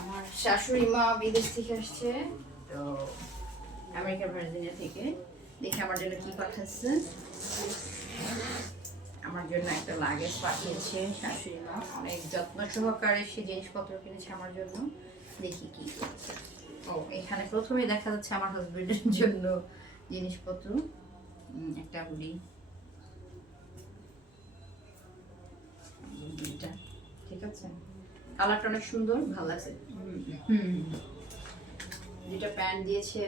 আমার শাশুড়ি মা বিদেশ থেকে আসছে, তো আমেরিকার ভার্জিনিয়া থেকে। দেখে আমার জন্য কি পাঠাচ্ছে। আমার জন্য একটা লাগেজ পাঠিয়েছে শাশুড়ি মা, অনেক যত্ন সহকারে সে জিনিসপত্র কিনেছে আমার জন্য। দেখি কি করেছে। ও, এখানে প্রথমে দেখা যাচ্ছে আমার হাজবেন্ডের জন্য জিনিসপত্র। একটা হুডি, ঠিক আছে, কালারটা অনেক সুন্দর, ভালো লাগছে। দুটা প্যান্ট দিয়েছে,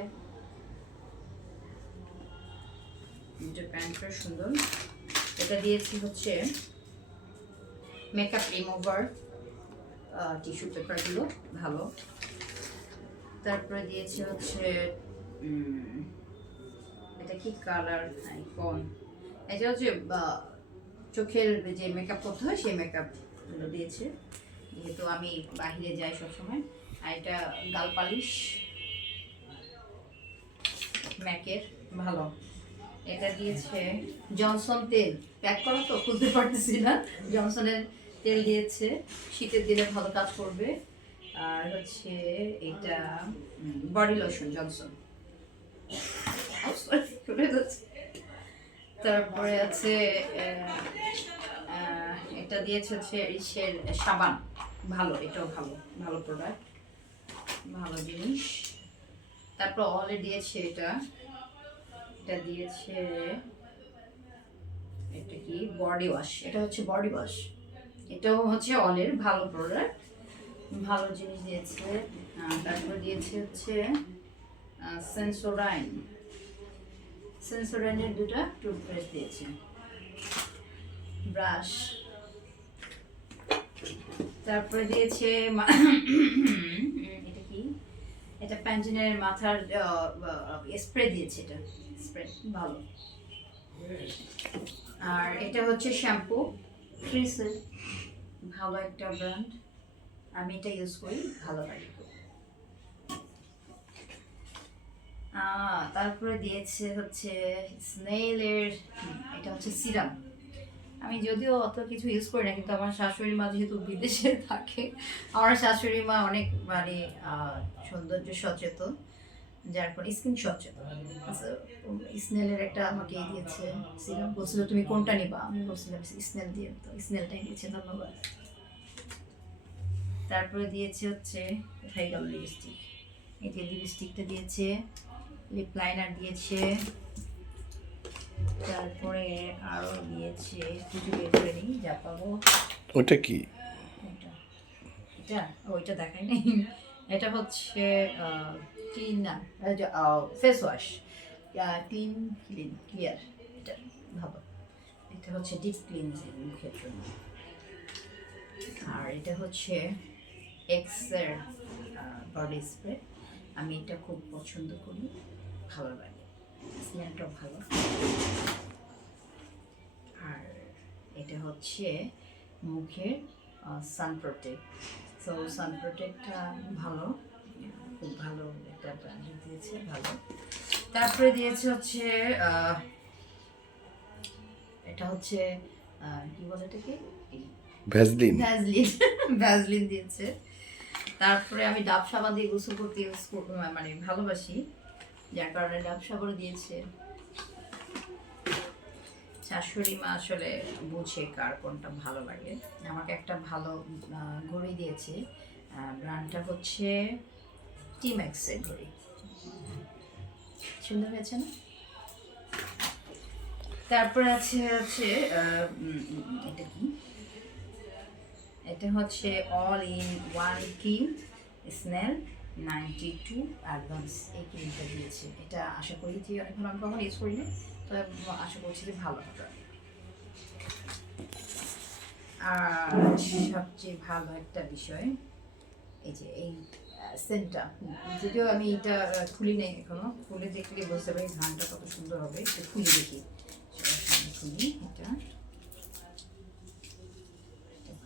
দুটো প্যান্টটা সুন্দর। এটা দিয়েছি হচ্ছে মেকআপ রিমুভার টিস্যু পেপারগুলো, ভালো। তারপরে দিয়েছি হচ্ছে এটা কি কালার আইকন, এটা হচ্ছে চোখের যে মেকআপ করতে হয় সেই মেকআপগুলো দিয়েছে, যেহেতু আমি বাহিরে যাই সবসময়। আর এটা গাল পালিশ ম্যাকের, ভালো। এটা দিয়েছে জনসন তেল, প্যাক করা তো খুলতে পারতেছি না। জনসনের তেল দিয়েছে, শীতের দিনে ভালো কাজ করবে। আর হচ্ছে এটা বডি লোশন জনসন। তারপরে আছে এটা দিয়েছে হচ্ছে ইসের সাবান, ভালো, এটাও ভালো, ভালো প্রোডাক্ট, ভালো জিনিস। তারপর অলে দিয়েছে এটা দিয়েছে, এটা কি বডি ওয়াশ, এটা হচ্ছে বডি ওয়াশ, এটাও হচ্ছে অলের ভালো প্রোডাক্ট, ভালো জিনিস দিয়েছে। তারপর দিয়েছে হচ্ছে সেন্সোডাইনের দুটো টুথপেস্ট দিয়েছে, ব্রাশ। তারপরে দিয়েছে এটা কি, এটা প্যান্টিনের মাথার স্প্রে দিয়েছে, এটা স্প্রে ভালো। আর এটা হচ্ছে শ্যাম্পু, ক্রিসেল, ভালো একটা ব্র্যান্ড, আমি এটা ইউজ করি, ভালো লাগে। তারপরে দিয়েছে হচ্ছে স্নেলের, এটা হচ্ছে সিরাম। আমি যদিও অত কিছু ইউজ করি না, কিন্তু আমার শাশুড়ি মা যেহেতু বিদেশে থাকে, আমার শাশুড়ি মা অনেক মানে সৌন্দর্য সচেতন, যার পর স্কিন সচেতন। স্নেলের একটা আমাকে দিয়েছে সিরাম, বলছিল তুমি কোনটা নিবা, আমি বলছিলাম স্নেল দিয়ে, তো স্নেলটাই দিয়েছে, ধন্যবাদ। তারপরে দিয়েছে হচ্ছে কোথায় গেল লিপস্টিক, এই যে লিপস্টিকটা দিয়েছে, লিপ লাইনার দিয়েছে। তারপরে আরো দিয়েছে, কিছু বের করে নিই যা পাবো। ওটা কি? এটা ওইটা দেখাই নাই। এটা হচ্ছে ক্লিন, না ফেস ওয়াশ, ক্লিয়ার, এটা ভালো। এটা হচ্ছে ডিপ ক্লিনজিং মুখের জন্য। আর এটা হচ্ছে এক্সের বডি স্প্রে, আমি এটা খুব পছন্দ করি, ভালো লাগে, স্মেলটাও ভালো। আর এটা হচ্ছে মুখের সান প্রোটেক্ট, সো সান প্রোটেক্টটা ভালো, খুব ভালো একটা ব্র্যান্ড দিয়েছে, ভালো। তারপরে দিয়েছে হচ্ছে এটা হচ্ছে কি বলে এটাকে, ভ্যাসলিন। ভ্যাসলিন দিয়েছে। তারপরে আমি ডাব সাবান দিয়ে গোসল করতে মানে ভালোবাসি, যার কারণে ডাব সাবান দিয়েছে। শাশুড়ি মা আসলে বুঝে কার কোনটা ভালো লাগে। আমাকে একটা ভালো ঘড়ি দিয়েছে, ব্র্যান্ডটা হচ্ছে টিম্যাক্সের ঘড়ি, সুন্দর হয়েছে না? তারপর আছে হচ্ছে এটা কি, এটা হচ্ছে all in one cream snail 92 advance, এই ক্রিমটা দিয়েছে। এটা আশা করি যে অনেক ভালো, আমি কখনো ইউজ করি না, তবে আশা করছি যে ভালো হবে। আর সবচেয়ে ভালো একটা বিষয়, এই যে এই সেন্টটা, যদিও আমি এটা খুলি নাই এখনো, খুলে দেখলে বুঝতে পারি ঘ্রাণটা কত সুন্দর হবে। একটু খুলে দেখি, খুলি, এটা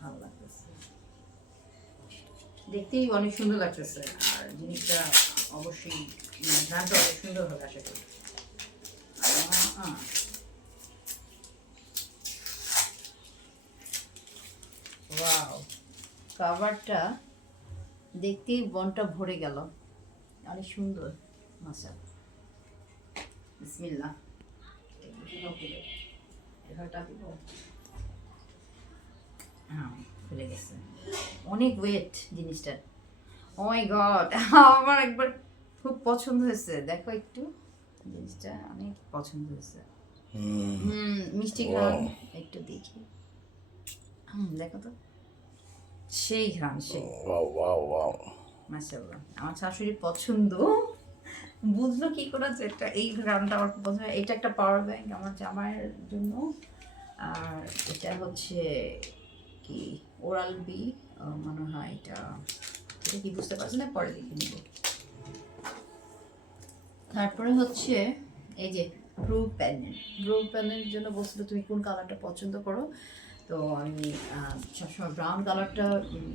ভালো লাগতেছে, দেখতেই অনেক সুন্দর লাগতেছে, আর জিনিসটা অবশ্যই ঘ্রাণটা অনেক সুন্দর হবে আশা করি। ওয়াও, কাভারটা দেখতেই মনটা ভরে গেল, অনেক সুন্দর। মাশাআল্লাহ, বিসমিল্লাহ। এভাবেটা দিব, হ্যাঁ খুলে গেছে, অনেক ওয়েট জিনিসটা। ও মাই গড, আমার একবার খুব পছন্দ হয়েছে, দেখো একটু, জিনিসটা অনেক পছন্দ হয়েছে। মিষ্টি ঘ্রাণ, একটু দেখি, দেখো তো, সেই ঘ্রাণ, সেই। Wow wow wow. মাশাআল্লাহ, আমার শাশুড়ির পছন্দ, বুঝলো কি করে যে এটা, এই ঘ্রাণটা আমার খুব পছন্দ। এটা একটা পাওয়ার ব্যাংক আমার জামাইয়ের জন্য, আর এটা হচ্ছে কি ওরাল বি, মনে হয় এটা, এটা কি বুঝতে পারছি না, পরে দেখে নিব। তারপরে হচ্ছে এই যে ব্রু প্যানের জন্য বলছিল তুমি কোন কালারটা পছন্দ করো, তো আমি সবসময় ব্রাউন কালারটা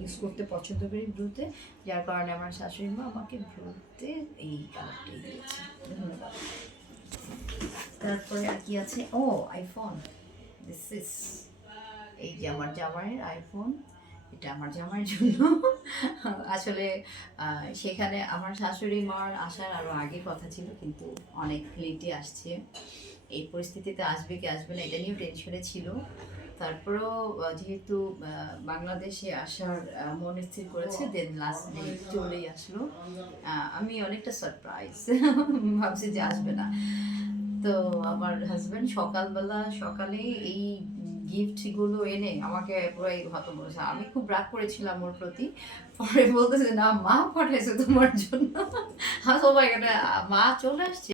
ইউজ করতে পছন্দ করি ব্রুতে, যার কারণে আমার শাশুড়ি মা আমাকে ব্রুতে এই কালারটাই দিয়েছে। ধন্যবাদ। তারপরে আর কি আছে, ও আইফোন, দিস ইজ, এই যে আমার জামাইয়ের আইফোন, এটা আমার জামাইয়ের জন্য। আসলে সেখানে আমার শাশুড়ি মার আসার আরও আগে কথা ছিল, কিন্তু অনেক লেটে আসছে, এই পরিস্থিতিতে আসবে কি আসবে না এটা নিয়েও টেনশনে ছিল। তারপরেও যেহেতু বাংলাদেশে আসার মন স্থির করেছে, দেন লাস্ট ডে চলেই আসলো। আমি অনেকটা সারপ্রাইজ, ভাবছি যে আসবে না। তো আমার হাজব্যান্ড সকালে এই গিফটগুলো এনে আমাকে পুরো হত বলেছে। আমি খুব রাগ করেছিলাম ওর প্রতি, পরে বলতেছে না মা পাঠাইছে তোমার জন্য। আমি, ও মাই গড, মা চলে আসছে।